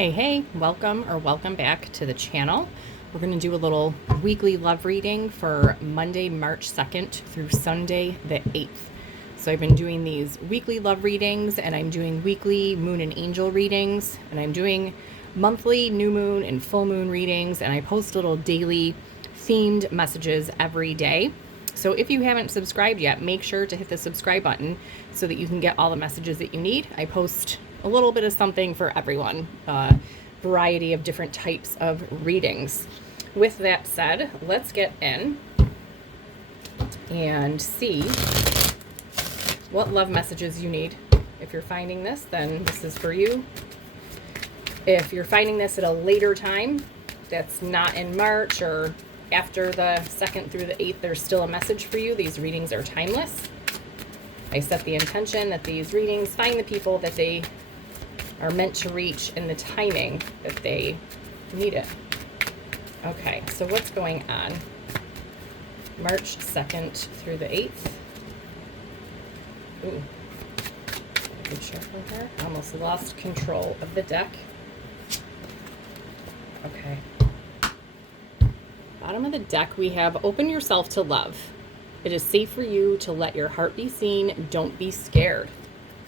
Hey, welcome or welcome back to the channel. We're going to do a little weekly love reading for Monday, March 2nd through Sunday, the 8th. So I've been doing these weekly love readings, and I'm doing weekly moon and angel readings, and I'm doing monthly new moon and full moon readings, and I post little daily themed messages every day. So if you haven't subscribed yet, make sure to hit the subscribe button so that you can get all the messages that you need. I post a little bit of something for everyone, variety of different types of readings. With that said, let's get in and see what love messages you need. If you're finding this, then this is for you. If you're finding this at a later time, that's not in March or after the 2nd through the 8th, there's still a message for you. These readings are timeless. I set the intention that these readings find the people that they are meant to reach in the timing that they need it. Okay, so what's going on? March 2nd through the 8th. Ooh, be careful here. I almost lost control of the deck. Okay. Bottom of the deck, we have open yourself to love. It is safe for you to let your heart be seen. Don't be scared.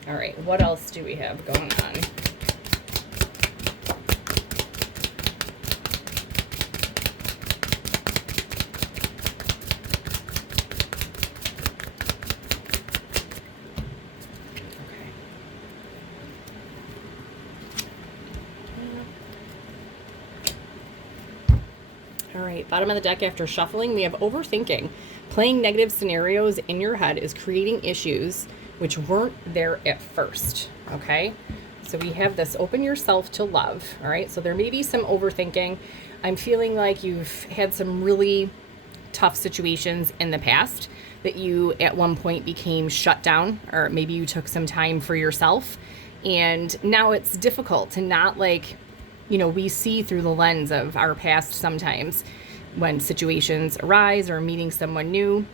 All right, what else do we have going on? All right, bottom of the deck after shuffling, we have overthinking. Playing negative scenarios in your head is creating issues which weren't there at first, okay? So we have this open yourself to love, all right? So there may be some overthinking. I'm feeling like you've had some really tough situations in the past that you at one point became shut down, or maybe you took some time for yourself, and now it's difficult to not we see through the lens of our past sometimes when situations arise or meeting someone new,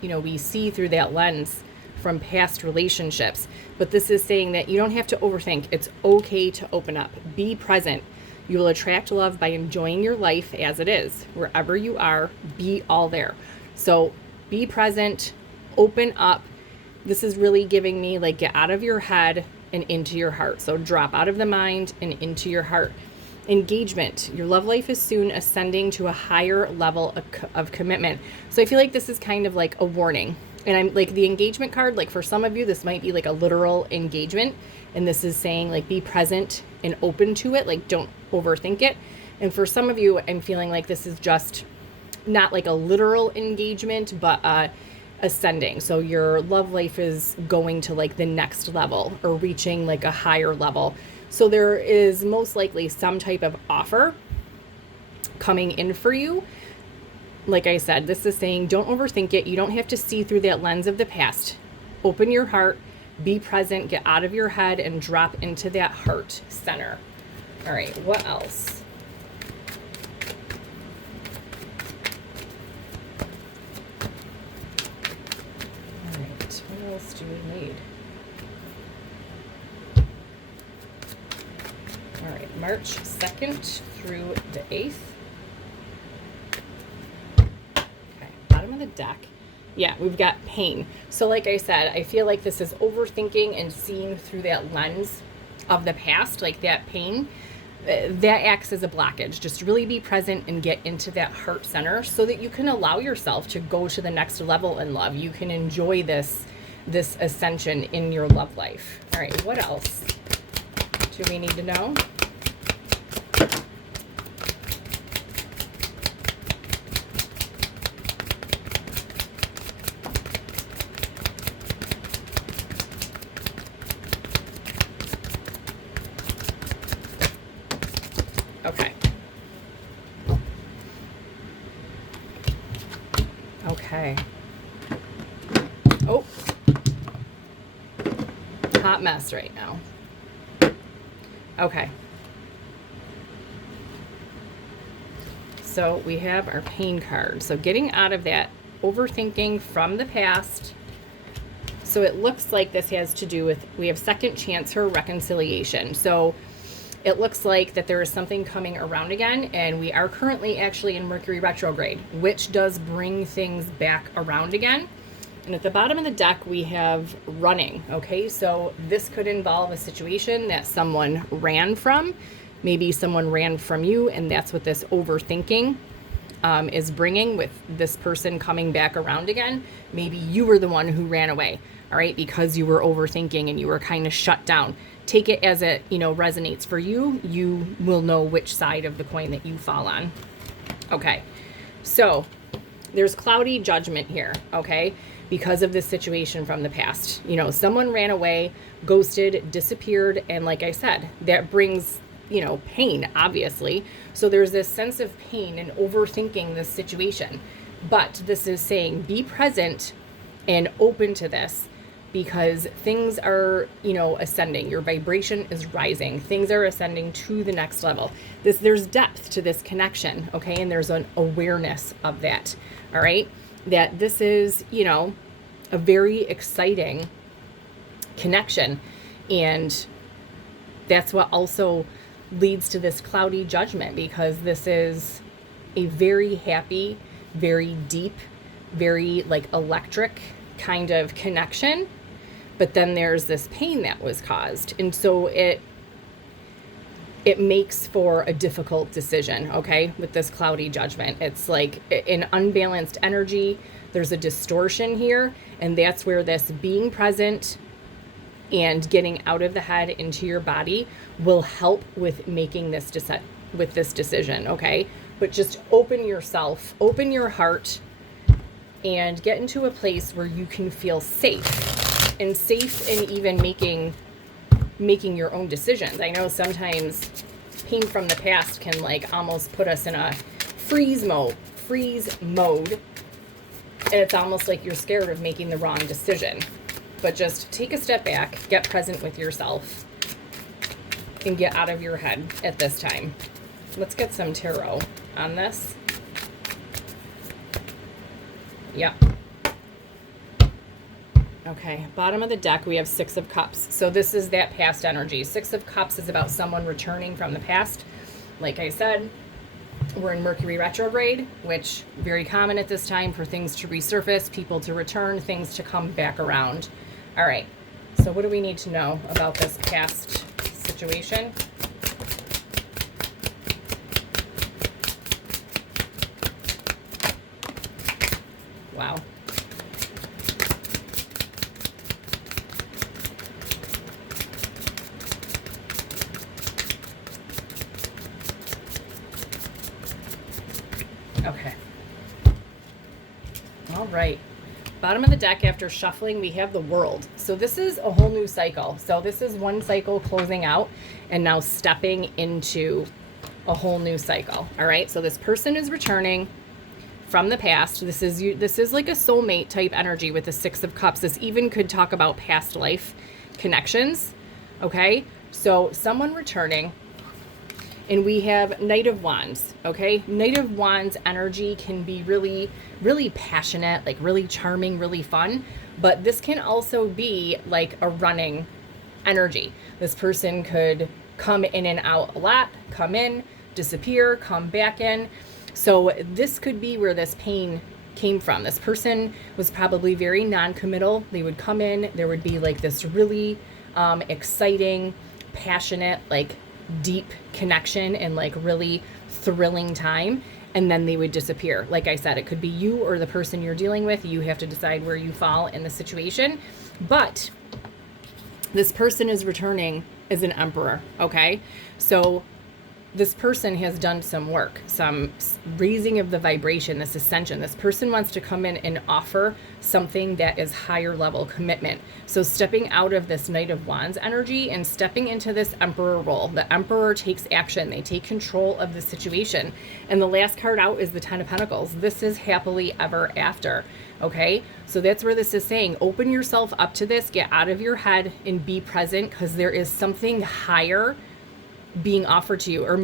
we see through that lens from past relationships. But this is saying that you don't have to overthink. It's okay to open up. Be present. You will attract love by enjoying your life as it is. Wherever you are, be all there. So be present, open up. This is really giving me get out of your head and into your heart. So drop out of the mind and into your heart. Engagement. Your love life is soon ascending to a higher level of commitment. So I feel like this is kind of like a warning. And I'm the engagement card, for some of you, this might be a literal engagement. And this is saying be present and open to it. Don't overthink it. And for some of you, I'm feeling like this is just not a literal engagement, but ascending. So your love life is going to the next level or reaching a higher level. So there is most likely some type of offer coming in for you. Like I said, this is saying don't overthink it. You don't have to see through that lens of the past. Open your heart, be present, get out of your head, and drop into that heart center. All right, what else? All right, what else do we need? All right, March 2nd through the 8th. Okay, bottom of the deck. Yeah, we've got pain. So like I said, I feel like this is overthinking and seeing through that lens of the past, that pain. That acts as a blockage. Just really be present and get into that heart center so that you can allow yourself to go to the next level in love. You can enjoy this ascension in your love life. All right, what else do we need to know? Okay. Okay. Oh. Hot mess right now. Okay. So we have our pain card. So getting out of that overthinking from the past. So it looks like this has to do with, we have second chance for reconciliation. So it looks like that there is something coming around again, and we are currently actually in Mercury retrograde, which does bring things back around again. And at the bottom of the deck, we have running, okay? So this could involve a situation that someone ran from. Maybe someone ran from you, and that's what this overthinking is bringing with this person coming back around again. Maybe you were the one who ran away, all right, because you were overthinking and you were kind of shut down. Take it as it, resonates for you. You will know which side of the coin that you fall on. Okay, so there's cloudy judgment here, okay, because of this situation from the past. Someone ran away, ghosted, disappeared, and like I said, that brings pain, obviously. So there's this sense of pain and overthinking this situation. But this is saying be present and open to this, because things are, ascending. Your vibration is rising. Things are ascending to the next level. There's depth to this connection, okay? And there's an awareness of that, all right? That this is, a very exciting connection. And that's what also leads to this cloudy judgment, because this is a very happy, very deep, very electric kind of connection. But then there's this pain that was caused. And so it makes for a difficult decision, okay, with this cloudy judgment. It's like an unbalanced energy. There's a distortion here. And that's where this being present and getting out of the head into your body will help with making this decision, okay? But just open yourself, open your heart, and get into a place where you can feel safe in even making your own decisions. I know sometimes pain from the past can almost put us in a freeze mode, and it's almost like you're scared of making the wrong decision. But just take a step back, get present with yourself, and get out of your head at this time. Let's get some tarot on this. Yep. Okay, bottom of the deck, we have Six of Cups. So this is that past energy. Six of Cups is about someone returning from the past. Like I said, we're in Mercury retrograde, which very common at this time for things to resurface, people to return, things to come back around. All right, so what do we need to know about this past situation? Wow. Okay. All right. Bottom of the deck, after shuffling, we have the World. So this is a whole new cycle. So this is one cycle closing out and now stepping into a whole new cycle. All right. So this person is returning from the past. This is like a soulmate type energy with the Six of Cups. This even could talk about past life connections. Okay. So someone returning. And we have Knight of Wands, okay? Knight of Wands energy can be really, really passionate, really charming, really fun. But this can also be like a running energy. This person could come in and out a lot, come in, disappear, come back in. So this could be where this pain came from. This person was probably very non-committal. They would come in, there would be this really exciting, passionate, deep connection and really thrilling time, and then they would disappear. Like I said, it could be you or the person you're dealing with. You have to decide where you fall in the situation. But this person is returning as an Emperor, okay? So this person has done some work, some raising of the vibration, this ascension. This person wants to come in and offer something that is higher level commitment. So stepping out of this Knight of Wands energy and stepping into this Emperor role. The Emperor takes action. They take control of the situation. And the last card out is the Ten of Pentacles. This is happily ever after. Okay, so that's where this is saying, open yourself up to this, get out of your head and be present, because there is something higher being offered to you. Or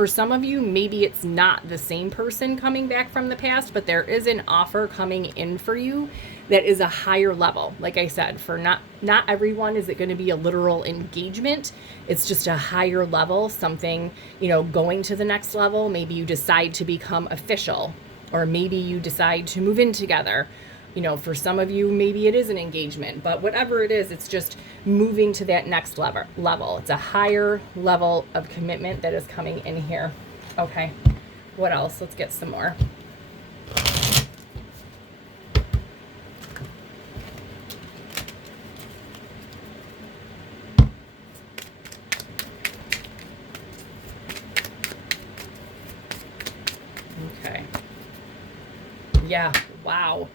For some of you, maybe it's not the same person coming back from the past, but there is an offer coming in for you that is a higher level. Like I said, for not everyone is it going to be a literal engagement. It's just a higher level, something, going to the next level. Maybe you decide to become official, or maybe you decide to move in together. For some of you, maybe it is an engagement, but whatever it is, it's just moving to that next level. It's a higher level of commitment that is coming in here. Okay, what else? Let's get some more. Okay. Yeah, wow.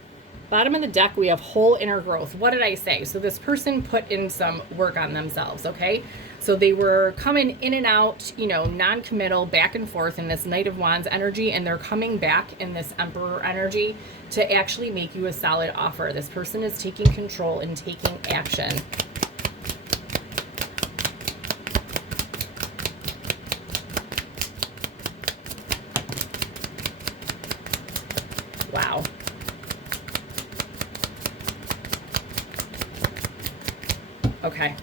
Bottom of the deck, we have whole inner growth. What did I say? So this person put in some work on themselves, okay? So they were coming in and out, non-committal, back and forth in this Knight of Wands energy, and they're coming back in this Emperor energy to actually make you a solid offer. This person is taking control and taking action. Wow. Okay.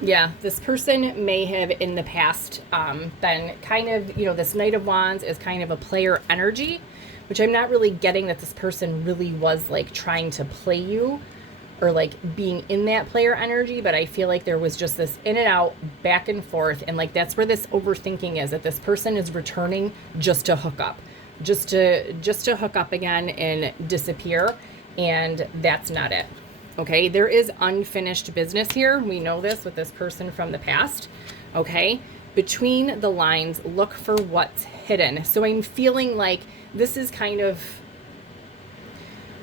Yeah, this person may have in the past been kind of, this Knight of Wands is kind of a player energy, which I'm not really getting that this person really was like trying to play you or like being in that player energy, but I feel like there was just this in and out, back and forth, and like that's where this overthinking is, that this person is returning just to hook up, just to hook up again and disappear, and that's not it. Okay, there is unfinished business here. We know this with this person from the past. Okay, between the lines, look for what's hidden. So I'm feeling like this is kind of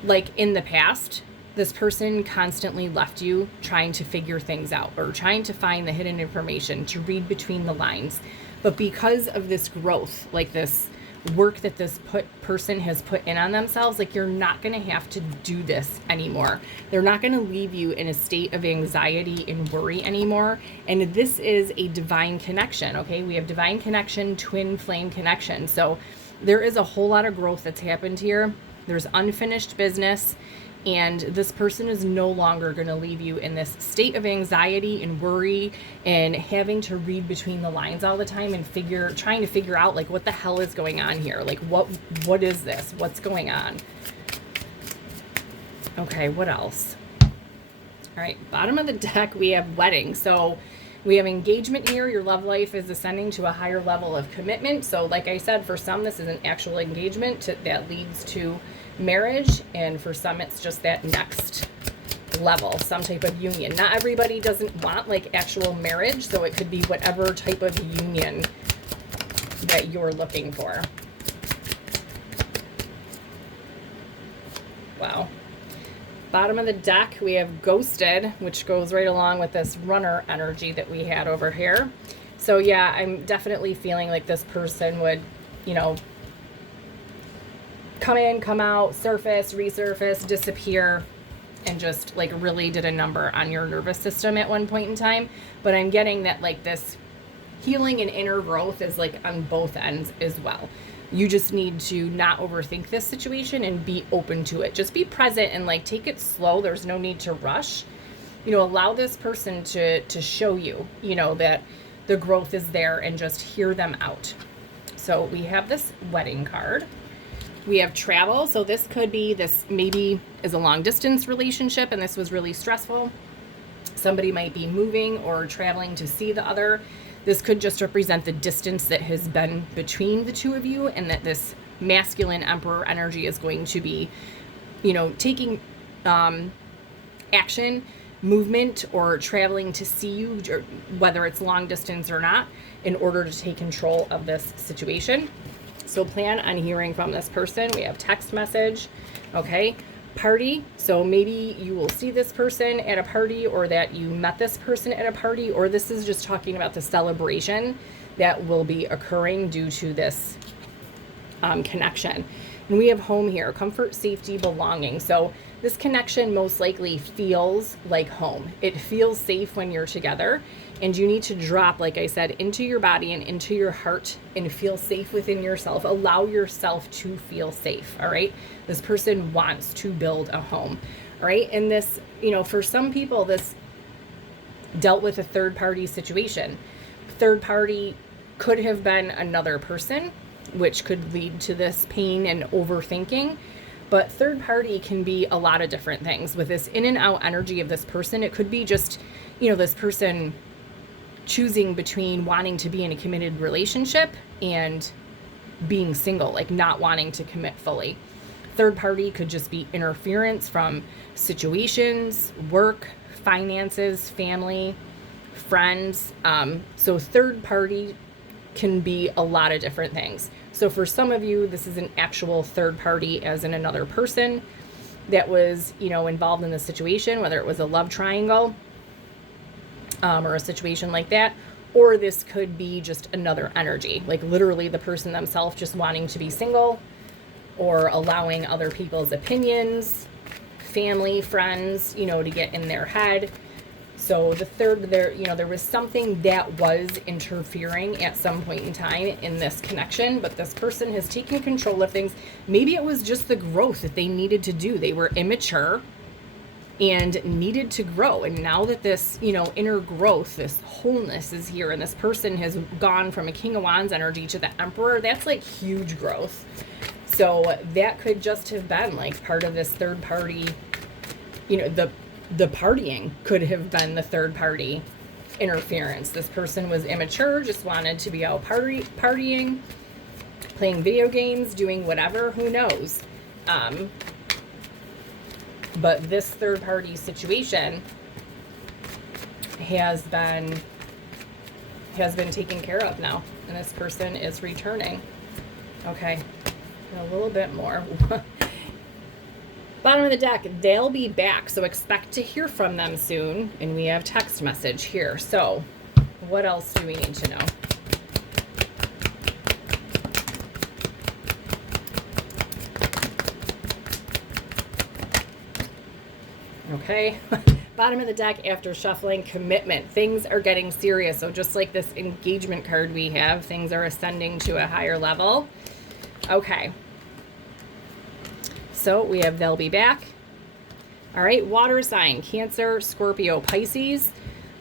like in the past, this person constantly left you trying to figure things out or trying to find the hidden information, to read between the lines. But because of this growth, like this work that this person has put in on themselves, like you're not going to have to do this anymore. They're not going to leave you in a state of anxiety and worry anymore. And this is a divine connection. Okay, we have divine connection, twin flame connection. So there is a whole lot of growth that's happened here. There's unfinished business, and this person is no longer going to leave you in this state of anxiety and worry and having to read between the lines all the time and trying to figure out like what the hell is going on here. Like what is this? What's going on? Okay, what else? All right, bottom of the deck, we have wedding. So we have engagement here. Your love life is ascending to a higher level of commitment. So like I said, for some, this is an actual engagement that leads to marriage, and for some it's just that next level, some type of union. Not everybody doesn't want like actual marriage, so it could be whatever type of union that you're looking for. Wow. Bottom of the deck, we have ghosted, which goes right along with this runner energy that we had over here. So yeah, I'm definitely feeling like this person would, come in, come out, surface, resurface, disappear, and just like really did a number on your nervous system at one point in time. But I'm getting that like this healing and inner growth is like on both ends as well. You just need to not overthink this situation and be open to it. Just be present and like take it slow. There's no need to rush. Allow this person to show you, that the growth is there, and just hear them out. So we have this wedding card. We have travel. So this could be, this maybe is a long distance relationship and this was really stressful. Somebody might be moving or traveling to see the other. This could just represent the distance that has been between the two of you, and that this masculine emperor energy is going to be, taking action, movement, or traveling to see you, whether it's long distance or not, in order to take control of this situation. So plan on hearing from this person. We have text message, okay? Party. So maybe you will see this person at a party, or that you met this person at a party, or this is just talking about the celebration that will be occurring due to this connection. And we have home here, comfort, safety, belonging. So this connection most likely feels like home. It feels safe when you're together, and you need to drop, like I said, into your body and into your heart and feel safe within yourself. Allow yourself to feel safe, all right? This person wants to build a home, all right? And this, for some people, this dealt with a third party situation. Third party could have been another person, which could lead to this pain and overthinking. But third party can be a lot of different things. With this in and out energy of this person, it could be just, this person choosing between wanting to be in a committed relationship and being single, like not wanting to commit fully. Third party could just be interference from situations, work, finances, family, friends. So third party can be a lot of different things. So for some of you, this is an actual third party, as in another person that was, involved in the situation, whether it was a love triangle or a situation like that, or this could be just another energy, like literally the person themselves just wanting to be single or allowing other people's opinions, family, friends, to get in their head. So the third, there was something that was interfering at some point in time in this connection, but this person has taken control of things. Maybe it was just the growth that they needed to do. They were immature and needed to grow. And now that this, inner growth, this wholeness is here, and this person has gone from a King of Wands energy to the Emperor, that's like huge growth. So that could just have been like part of this third party, the partying could have been the third party interference. This person was immature, just wanted to be out partying, playing video games, doing whatever, who knows. But this third party situation has been taken care of now, and this person is returning. Okay, a little bit more. Bottom of the deck, they'll be back, so expect to hear from them soon. And we have text message here. So what else do we need to know? Okay, bottom of the deck after shuffling, commitment. Things are getting serious. So just like this engagement card we have, things are ascending to a higher level. Okay. So we have they'll be back. All right, water sign, Cancer, Scorpio, Pisces.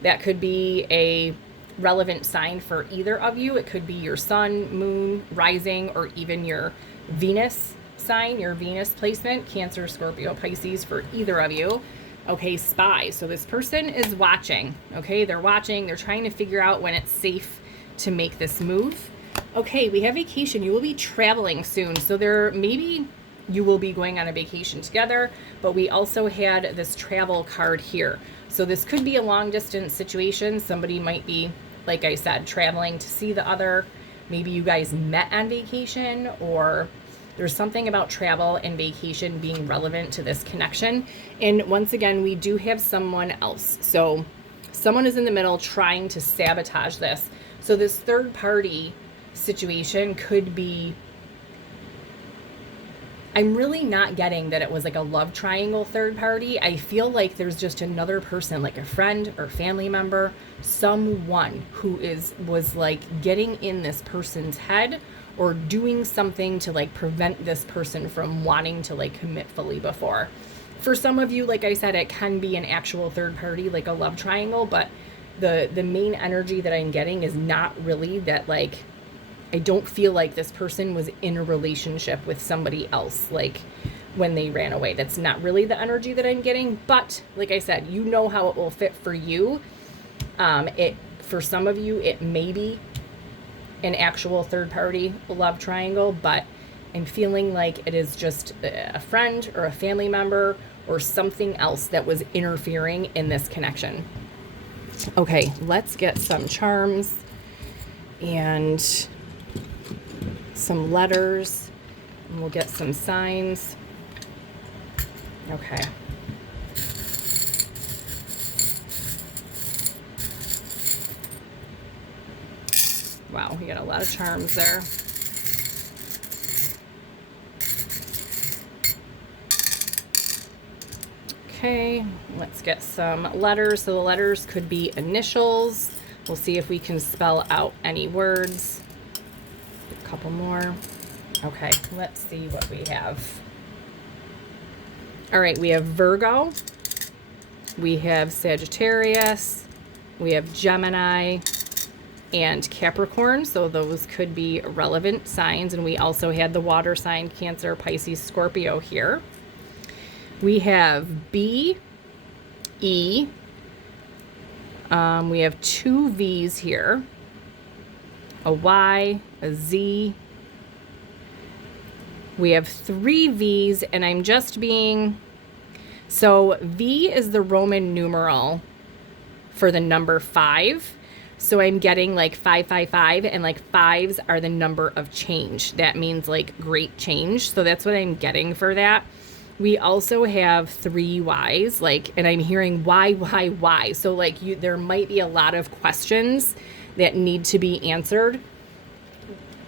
That could be a relevant sign for either of you. It could be your sun, moon, rising, or even your Venus sign, your Venus placement, Cancer, Scorpio, Pisces for either of you. Okay, spy. So this person is watching. Okay, they're watching. They're trying to figure out when it's safe to make this move. Okay, we have vacation. You will be traveling soon. So maybe you will be going on a vacation together, but we also had this travel card here. So this could be a long distance situation. Somebody might be, like I said, traveling to see the other. Maybe you guys met on vacation, or there's something about travel and vacation being relevant to this connection. And once again, we do have someone else. So someone is in the middle trying to sabotage this. So this third party situation could be, I'm really not getting that it was like a love triangle third party. I feel like there's just another person, like a friend or family member, someone who was like getting in this person's head or doing something to like prevent this person from wanting to like commit fully before. For some of you, like I said, it can be an actual third party, like a love triangle, but the main energy that I'm getting is not really that. Like, I don't feel like this person was in a relationship with somebody else, like when they ran away. That's not really the energy that I'm getting. But like I said, you know how it will fit for you. For some of you, it may be an actual third party love triangle, but I'm feeling like it is just a friend or a family member or something else that was interfering in this connection. Okay, let's get some charms and some letters, and we'll get some signs. Okay. Wow, we got a lot of charms there. Okay, let's get some letters. So the letters could be initials. We'll see if we can spell out any words. A couple more. Okay, let's see what we have. All right, we have Virgo. We have Sagittarius. We have Gemini and Capricorn. So those could be relevant signs. And we also had the water sign, Cancer, Pisces, Scorpio here. We have B, E. We have two V's here, a Y, a Z. We have three V's, and I'm just being, so V is the Roman numeral for the number 5. So I'm getting like 555, and like 5s are the number of change. That means like great change. So that's what I'm getting for that. We also have 3 Y's, like, and I'm hearing why. So like there might be a lot of questions that need to be answered,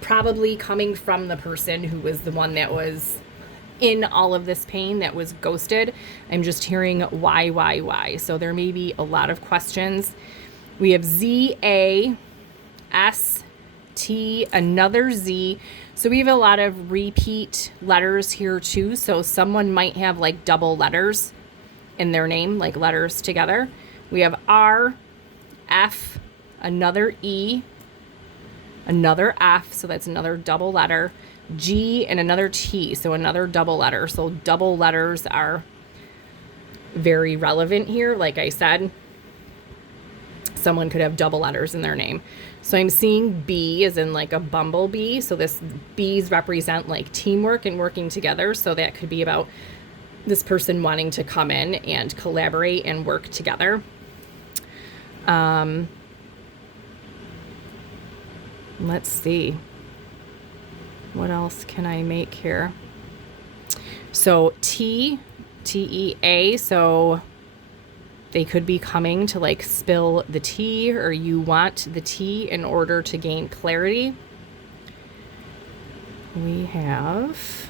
probably coming from the person who was the one that was in all of this pain, that was ghosted. I'm just hearing why. So there may be a lot of questions. We have Z, A, S, T, another Z. So we have a lot of repeat letters here too. So someone might have like double letters in their name, like letters together. We have R, F, another E, another F. So that's another double letter. G and another T. So another double letter. So double letters are very relevant here. Like I said, someone could have double letters in their name. So I'm seeing B as in like a bumblebee. So this B's represent like teamwork and working together. So that could be about this person wanting to come in and collaborate and work together. Let's see. What else can I make here? So T, T-E-A. So they could be coming to like spill the tea, or you want the tea in order to gain clarity. We have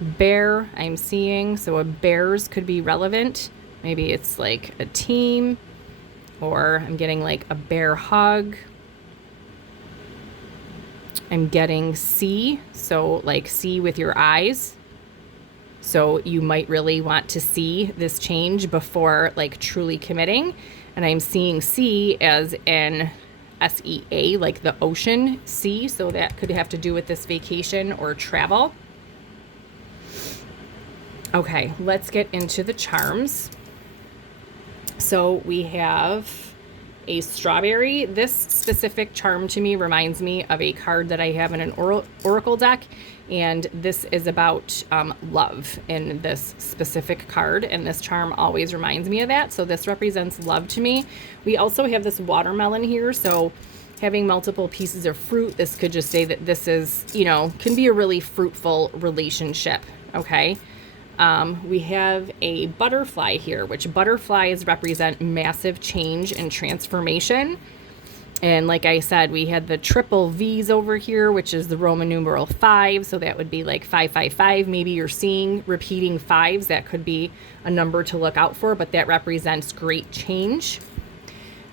bear, I'm seeing. So a bears could be relevant. Maybe it's like a team, or I'm getting like a bear hug. I'm getting see, so like see with your eyes. So you might really want to see this change before like truly committing. And I'm seeing sea as in S-E-A, like the ocean sea. So that could have to do with this vacation or travel. Okay, let's get into the charms. So we have a strawberry. This specific charm to me reminds me of a card that I have in an oracle deck, and this is about love in this specific card, and this charm always reminds me of that. So this represents love to me. We also have this watermelon here, so having multiple pieces of fruit, this could just say that this is, you know, can be a really fruitful relationship. Okay. We have a butterfly here, which butterflies represent massive change and transformation. And like I said, we had the triple V's over here, which is the Roman numeral 5. So that would be like 555. Maybe you're seeing repeating 5s. That could be a number to look out for, but that represents great change.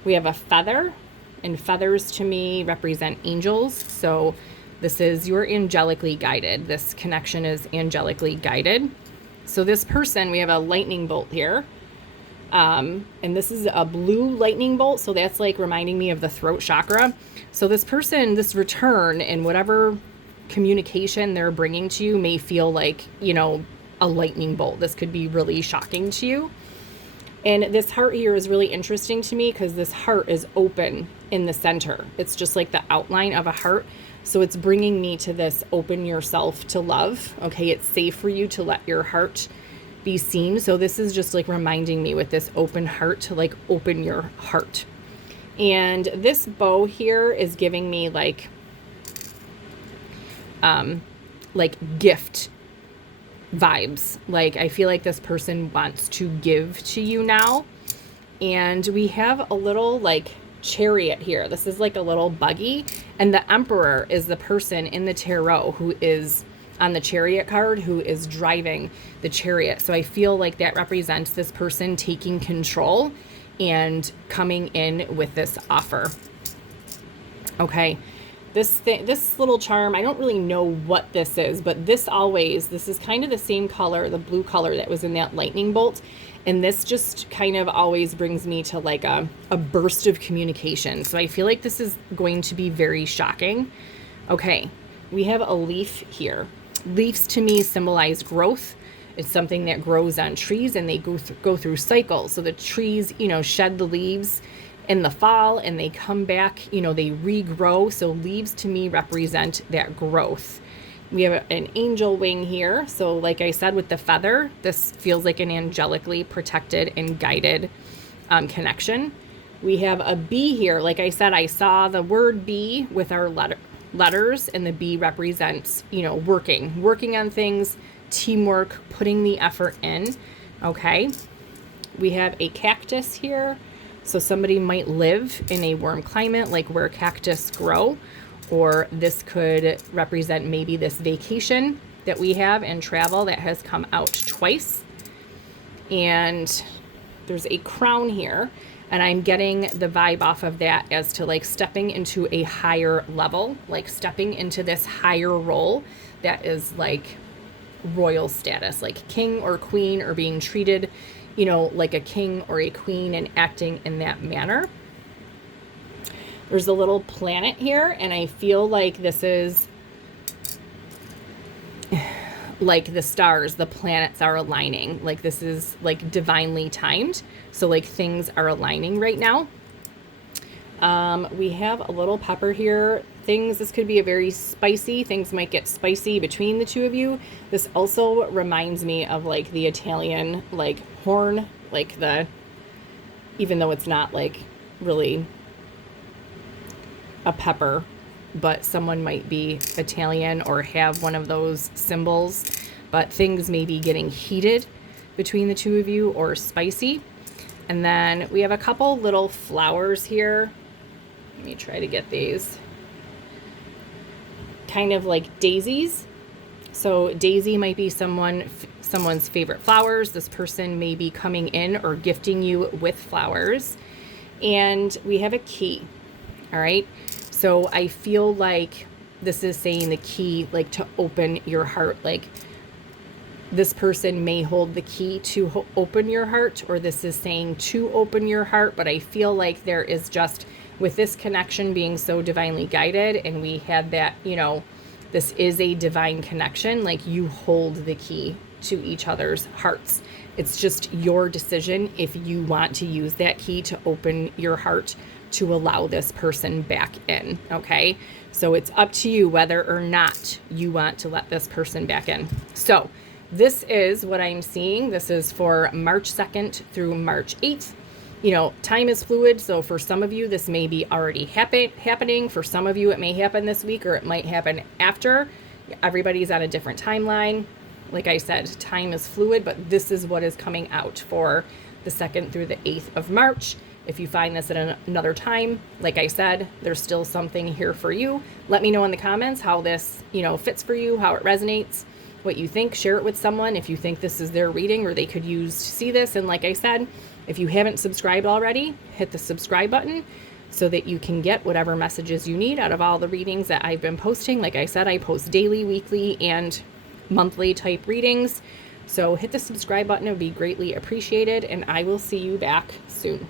We have a feather, and feathers to me represent angels. So this is you're angelically guided. This connection is angelically guided. So this person, we have a lightning bolt here. And this is a blue lightning bolt. So that's like reminding me of the throat chakra. So this person, this return and whatever communication they're bringing to you may feel like, you know, a lightning bolt. This could be really shocking to you. And this heart here is really interesting to me because this heart is open in the center. It's just like the outline of a heart. So it's bringing me to this open yourself to love. Okay, it's safe for you to let your heart be seen. So this is just like reminding me with this open heart to like open your heart. And this bow here is giving me like gift vibes. Like I feel like this person wants to give to you now. And we have a little like Chariot here. This is like a little buggy, and the Emperor is the person in the tarot who is on the Chariot card, who is driving the chariot. So I feel like that represents this person taking control and coming in with this offer. Okay. This little charm, I don't really know what this is, but this is kind of the same color, the blue color that was in that lightning bolt. And this just kind of always brings me to like a burst of communication. So I feel like this is going to be very shocking. Okay, we have a leaf here. Leaves to me symbolize growth. It's something that grows on trees, and they go through cycles. So the trees, shed the leaves in the fall and they come back, they regrow. So leaves to me represent that growth. We have an angel wing here. So like I said, with the feather, this feels like an angelically protected and guided connection. We have a bee here. Like I said, I saw the word bee with our letters, and the bee represents, working on things, teamwork, putting the effort in. Okay. We have a cactus here. So somebody might live in a warm climate, like where cactus grow, or this could represent maybe this vacation that we have and travel that has come out twice. And there's a crown here, and I'm getting the vibe off of that as to like stepping into a higher level, like stepping into this higher role that is like royal status, like king or queen, or being treated like a king or a queen and acting in that manner. There's a little planet here, and I feel like this is like the stars, the planets are aligning. Like this is like divinely timed. So like things are aligning right now. We have a little pepper here. This could be a very spicy, things might get spicy between the two of you. This also reminds me of like the Italian, like horn, like even though it's not like really a pepper, but someone might be Italian or have one of those symbols, but things may be getting heated between the two of you or spicy. And then we have a couple little flowers here. Let me try to get these. Kind of like daisies. So daisy might be someone's favorite flowers. This person may be coming in or gifting you with flowers. And we have a key. All right. So I feel like this is saying the key, like to open your heart. Like this person may hold the key to open your heart, or this is saying to open your heart. But I feel like there is just, with this connection being so divinely guided, and we had that, this is a divine connection, like you hold the key to each other's hearts. It's just your decision if you want to use that key to open your heart to allow this person back in. Okay. So it's up to you whether or not you want to let this person back in. So this is what I'm seeing. This is for March 2nd through March 8th. Time is fluid. So for some of you, this may be already happening. For some of you, it may happen this week, or it might happen after. Everybody's on a different timeline. Like I said, time is fluid, but this is what is coming out for the 2nd through the 8th of March. If you find this at another time, like I said, there's still something here for you. Let me know in the comments how this, fits for you, how it resonates, what you think. Share it with someone if you think this is their reading or they could use to see this. And like I said, if you haven't subscribed already, hit the subscribe button so that you can get whatever messages you need out of all the readings that I've been posting. Like I said, I post daily, weekly, and monthly type readings. So hit the subscribe button. It would be greatly appreciated, and I will see you back soon.